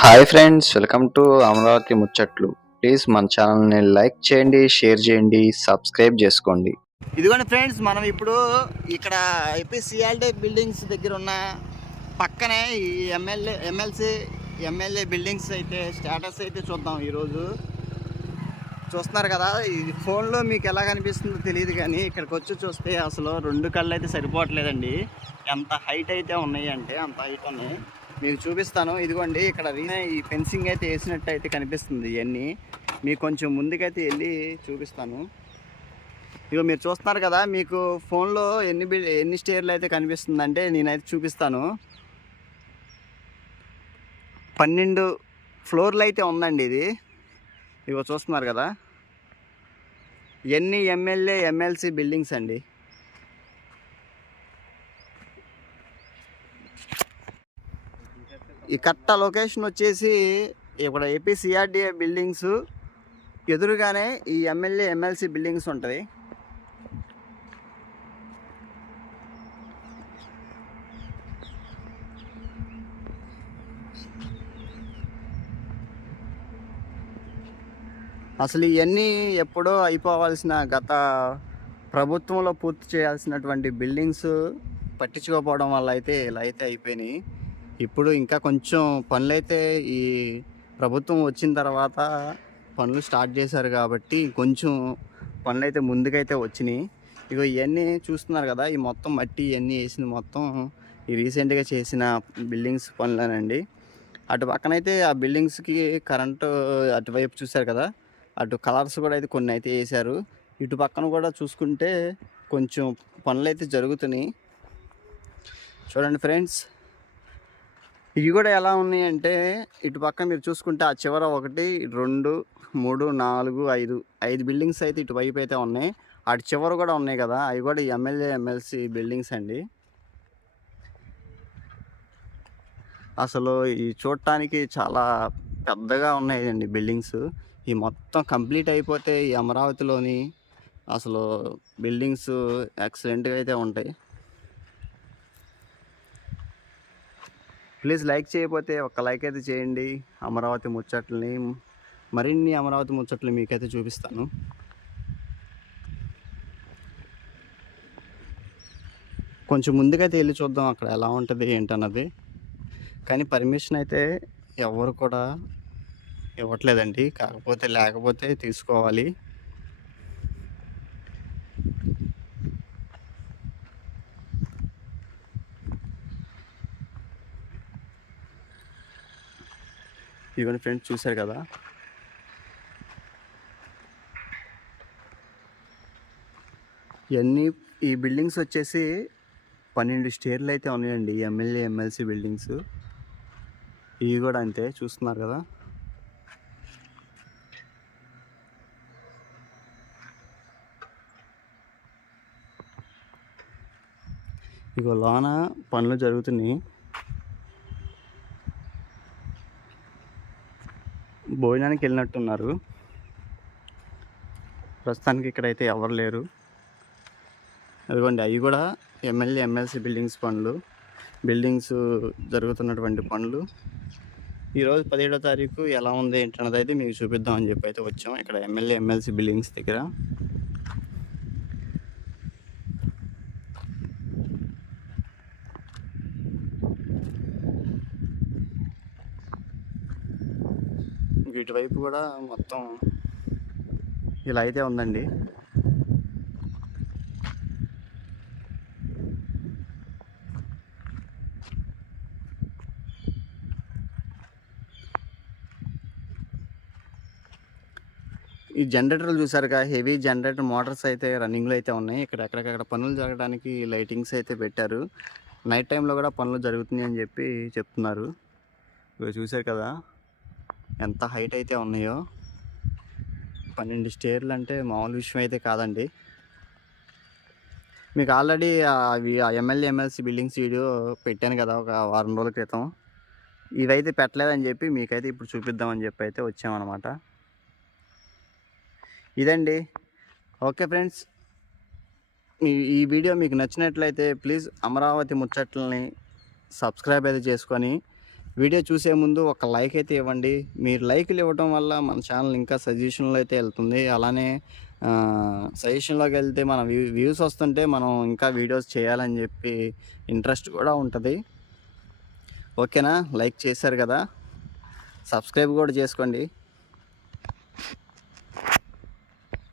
Hi friends, welcome to Amaravati ముచ్చట్లు. Please మన ఛానల్ని లైక్ చేయండి, షేర్ చేయండి, సబ్స్క్రైబ్ చేసుకోండి. ఇదిగోండి ఫ్రెండ్స్, మనం ఇప్పుడు ఇక్కడ ఏపీసీఆర్డీ బిల్డింగ్స్ దగ్గర ఉన్న పక్కనే ఈ ఎమ్మెల్యే బిల్డింగ్స్ అయితే స్టేటస్ అయితే చూద్దాం. ఈరోజు చూస్తున్నారు కదా, ఈ ఫోన్లో మీకు ఎలా కనిపిస్తుందో తెలియదు, కానీ ఇక్కడికి వచ్చి చూస్తే అసలు రెండు కళ్ళు అయితే సరిపోవట్లేదండి. ఎంత హైట్ అయితే ఉన్నాయి అంటే అంత హైట్ ఉన్నాయి. మీకు చూపిస్తాను. ఇదిగోండి, ఇక్కడ ఈ ఫెన్సింగ్ అయితే వేసినట్టు అయితే కనిపిస్తుంది. ఇవన్నీ మీకు కొంచెం ముందుకైతే వెళ్ళి చూపిస్తాను. ఇక మీరు చూస్తున్నారు కదా, మీకు ఫోన్లో ఎన్ని స్టేర్లు అయితే కనిపిస్తుందంటే నేనైతే చూపిస్తాను. 12 ఫ్లోర్లు అయితే ఉందండి ఇది. ఇగో చూస్తున్నారు కదా, ఎన్ని ఎమ్మెల్సీ బిల్డింగ్స్ అండి. ఈ కట్ట లొకేషన్ వచ్చేసి ఇక్కడ ఏపీసీఆర్డీ బిల్డింగ్స్ ఎదురుగానే ఈ ఎమ్మెల్సీ బిల్డింగ్స్ ఉంటుంది. అసలు ఇవన్నీ ఎప్పుడో అయిపోవాల్సిన, గత ప్రభుత్వంలో పూర్తి చేయాల్సినటువంటి బిల్డింగ్స్ పట్టించుకోకపోవడం వల్ల అయితే ఇలా అయితే అయిపోయినాయి. ఇప్పుడు ఇంకా కొంచెం పనులు అయితే ఈ ప్రభుత్వం వచ్చిన తర్వాత పనులు స్టార్ట్ చేశారు కాబట్టి కొంచెం పనులు అయితే ముందుకైతే వచ్చినాయి. ఇగో ఇవన్నీ చూస్తున్నారు కదా, ఈ మొత్తం మట్టి ఇవన్నీ వేసిన మొత్తం ఈ రీసెంట్గా చేసిన బిల్డింగ్స్ పనులేనండి. అటు పక్కనైతే ఆ బిల్డింగ్స్కి కరెంటు అటువైపు చూశారు కదా, అటు కలర్స్ కూడా అయితే కొన్ని అయితే వేశారు. ఇటు పక్కన కూడా చూసుకుంటే కొంచెం పనులు అయితే జరుగుతున్నాయి. చూడండి ఫ్రెండ్స్, ఇవి కూడా ఎలా ఉన్నాయంటే, ఇటు పక్క మీరు చూసుకుంటే ఆ చివర 1 2 3 4 5 బిల్డింగ్స్ అయితే ఇటువైపు అయితే ఉన్నాయి. అటు చివర కూడా ఉన్నాయి కదా, అవి కూడా ఎమ్మెల్సీ బిల్డింగ్స్ అండి. అసలు ఈ చూడటానికి చాలా పెద్దగా ఉన్నాయండి బిల్డింగ్స్. ఈ మొత్తం కంప్లీట్ అయిపోతే ఈ అమరావతిలోని అసలు బిల్డింగ్స్ ఎక్సలెంట్గా అయితే ఉంటాయి. ప్లీజ్ లైక్ చేయకపోతే ఒక లైక్ అయితే చేయండి. అమరావతి ముచ్చట్లని, మరిన్ని అమరావతి ముచ్చట్లు మీకైతే చూపిస్తాను. కొంచెం ముందుకైతే వెళ్ళి చూద్దాం అక్కడ ఎలా ఉంటుంది ఏంటన్నది. కానీ పర్మిషన్ అయితే ఎవరు కూడా ఇవ్వట్లేదండి, లేకపోతే తీసుకోవాలి. ఇవన్నీ ఫ్రెండ్స్ చూశారు కదా, ఇవన్నీ ఈ బిల్డింగ్స్ వచ్చేసి 12 స్టేర్లు అయితే ఉన్నాయండి. ఎమ్మెల్సీ బిల్డింగ్స్ ఇవి కూడా అంతే, చూస్తున్నారు కదా. ఇగో లోన పనులు జరుగుతున్నాయి. భోజనానికి వెళ్ళినట్టున్నారు. ప్రస్తుతానికి ఇక్కడైతే ఎవరు లేరు. అదిగోండి, అవి కూడా ఎమ్మెల్సీ బిల్డింగ్స్ జరుగుతున్నటువంటి పనులు. ఈరోజు 17వ తారీఖు ఎలా ఉంది ఏంటన్నది అయితే మీకు చూపిద్దామని చెప్పి అయితే వచ్చాం ఇక్కడ ఎమ్మెల్సీ బిల్డింగ్స్ దగ్గర. ఇటువైపు కూడా మొత్తం ఇలా అయితే ఉందండి. ఈ జనరేటర్లు చూసారుగా, హెవీ జనరేటర్ మోటార్స్ అయితే రన్నింగ్లో అయితే ఉన్నాయి. ఇక్కడ ఎక్కడికక్కడ పనులు జరగడానికి లైటింగ్స్ అయితే పెట్టారు. నైట్ టైంలో కూడా పనులు జరుగుతున్నాయి అని చెప్పి చెప్తున్నారు. ఇవి చూసారు కదా ఎంత హైట్ అయితే ఉన్నాయో. 12 స్టేర్లు అంటే మామూలు విషయం అయితే కాదండి. మీకు ఆల్రెడీ అవి ఎమ్మెల్సీ బిల్డింగ్స్ వీడియో పెట్టాను కదా ఒక వారం రోజుల క్రితం. ఇవైతే పెట్టలేదని చెప్పి మీకైతే ఇప్పుడు చూపిద్దామని చెప్పి అయితే వచ్చామన్నమాట. ఇదండి. ఓకే ఫ్రెండ్స్, ఈ వీడియో మీకు నచ్చినట్లయితే ప్లీజ్ అమరావతి ముచ్చట్లని సబ్స్క్రైబ్ అయితే చేసుకొని వీడియో చూసే ముందు ఒక లైక్ అయితే ఇవ్వండి. మీరు లైక్లు ఇవ్వడం వల్ల మన ఛానల్ ఇంకా సజెషన్లో అయితే వెళ్తుంది. అలానే సజెషన్లోకి వెళ్తే మన వ్యూస్ వస్తుంటే మనం ఇంకా వీడియోస్ చేయాలని చెప్పి ఇంట్రెస్ట్ కూడా ఉంటుంది. ఓకేనా? లైక్ చేశారు కదా, సబ్స్క్రైబ్ కూడా చేసుకోండి.